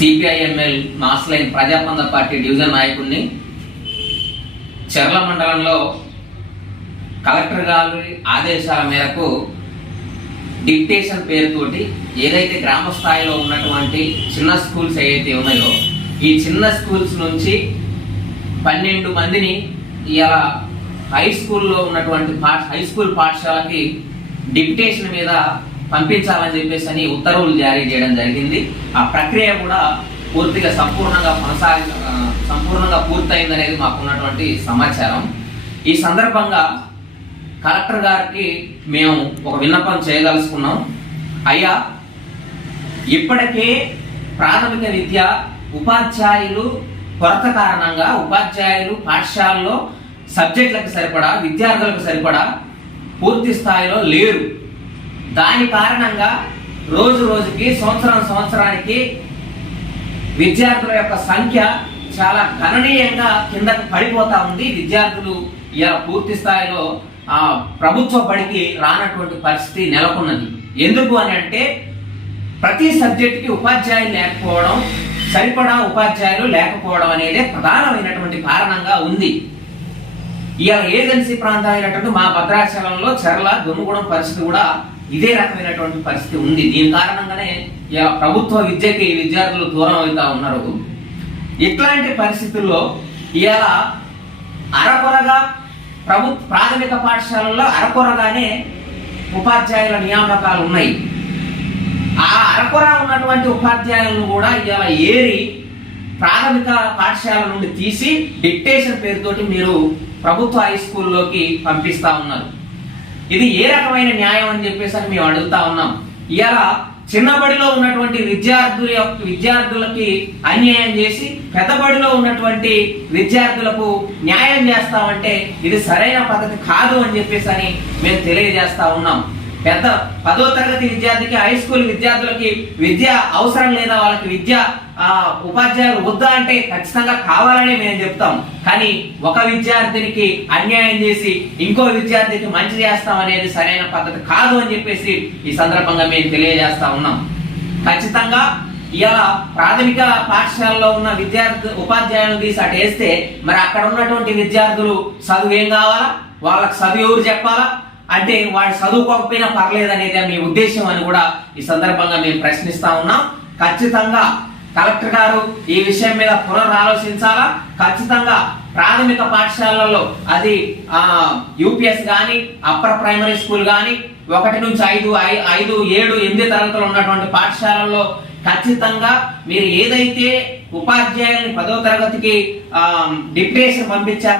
CPIML Mass Line ప్రజాపంద party division నాయకుడిని. చెర్ల మండలంలో కలెక్టర్ గారి ఆదేశాల మేరకు డిక్టేషన్ పేరుతోటి ఏదైతే గ్రామ స్థాయిలో ఉన్నటువంటి చిన్న స్కూల్స్ ఏవైతే ఉన్నాయో ఈ చిన్న స్కూల్స్ నుంచి 12 మందిని ఇలా హై స్కూల్లో ఉన్నటువంటి హై స్కూల్ పాఠశాలకి డిక్టేషన్ మీద పంపించాలని చెప్పేసి ఉత్తర్వులు జారీ చేయడం జరిగింది. ఆ ప్రక్రియ కూడా పూర్తిగా సంపూర్ణంగా పూర్తయిందనేది మాకున్నటువంటి సమాచారం. ఈ సందర్భంగా కలెక్టర్ గారికి మేము ఒక విన్నపం చేయదలుచుకున్నాం. అయ్యా, ఇప్పటికే ప్రాథమిక విద్య ఉపాధ్యాయులు కొరత కారణంగా ఉపాధ్యాయులు పాఠశాలలో సబ్జెక్టులకు సరిపడా విద్యార్థులకు సరిపడా పూర్తి స్థాయిలో లేరు. దాని కారణంగా రోజు రోజుకి సంవత్సరానికి విద్యార్థుల యొక్క సంఖ్య చాలా గణనీయంగా కిందకు పడిపోతా ఉంది. విద్యార్థులు ఇలా పూర్తి స్థాయిలో ప్రభుత్వ బడికి రానటువంటి పరిస్థితి నెలకొన్నది. ఎందుకు అని అంటే ప్రతి సబ్జెక్టుకి ఉపాధ్యాయులు లేకపోవడం, సరిపడా ఉపాధ్యాయులు లేకపోవడం అనేది ప్రధానమైనటువంటి కారణంగా ఉంది. ఇలా ఏజెన్సీ ప్రాంతమైనటువంటి మా భద్రాచలంలో చెర్ల దుమ్ముగూడెం పరిస్థితి కూడా ఇదే రకమైనటువంటి పరిస్థితి ఉంది. దీని కారణంగానే ఇలా ప్రభుత్వ విద్యకి విద్యార్థులు దూరం అవుతా ఉన్నారు. ఇట్లాంటి పరిస్థితుల్లో ఇలా అరకొరగా ప్రాథమిక పాఠశాలల్లో అరకొరగానే ఉపాధ్యాయుల నియామకాలు ఉన్నాయి. ఆ అరకొర ఉన్నటువంటి ఉపాధ్యాయులను కూడా ఇలా ఏరి ప్రాథమిక పాఠశాల నుండి తీసి డిక్టేషన్ పేరుతోటి మీరు ప్రభుత్వ హై స్కూల్లోకి పంపిస్తా ఉన్నారు. ఇది ఏ రకమైన న్యాయం అని చెప్పేసి మేము అడుగుతా ఉన్నాం. ఇలా చిన్నబడిలో ఉన్నటువంటి విద్యార్థులకి అన్యాయం చేసి పెద్దబడిలో ఉన్నటువంటి విద్యార్థులకు న్యాయం చేస్తామంటే ఇది సరైన పద్ధతి కాదు అని చెప్పేసి మేము తెలియజేస్తా ఉన్నాం. 10వ తరగతి విద్యార్థికి హై స్కూల్ విద్యార్థులకి విద్య అవసరం లేదా, వాళ్ళకి విద్య ఉపాధ్యాయులు వద్దా అంటే ఖచ్చితంగా కావాలని మేము చెప్తాం. కానీ ఒక విద్యార్థినికి అన్యాయం చేసి ఇంకో విద్యార్థికి మంచి చేస్తాం అనేది సరైన పద్ధతి కాదు అని చెప్పేసి ఈ సందర్భంగా మేము తెలియజేస్తా ఉన్నాం. ఖచ్చితంగా ఇలా ప్రాథమిక పాఠశాలలో ఉన్న ఉపాధ్యాయులను తీసి అటు వేస్తే మరి అక్కడ ఉన్నటువంటి విద్యార్థులు చదువు ఏం కావాలా, వాళ్ళకి చదువు ఎవరు చెప్పాలా అంటే వాడు చదువుకోకపోయినా పర్లేదు అనేది మీ ఉద్దేశం అని కూడా ఈ సందర్భంగా మేము ప్రశ్నిస్తా ఉన్నాం. ఖచ్చితంగా కలెక్టర్ గారు ఈ విషయం మీద పునరాలోచించాలా. ఖచ్చితంగా ప్రాథమిక పాఠశాలల్లో అది యూపీఎస్ కానీ అప్పర్ ప్రైమరీ స్కూల్ కానీ 1 నుంచి 5, 7, 8 తరగతులు ఉన్నటువంటి పాఠశాలల్లో ఖచ్చితంగా మీరు ఏదైతే ఉపాధ్యాయుల్ని 10వ తరగతికి డిక్టేషన్ పంపించారు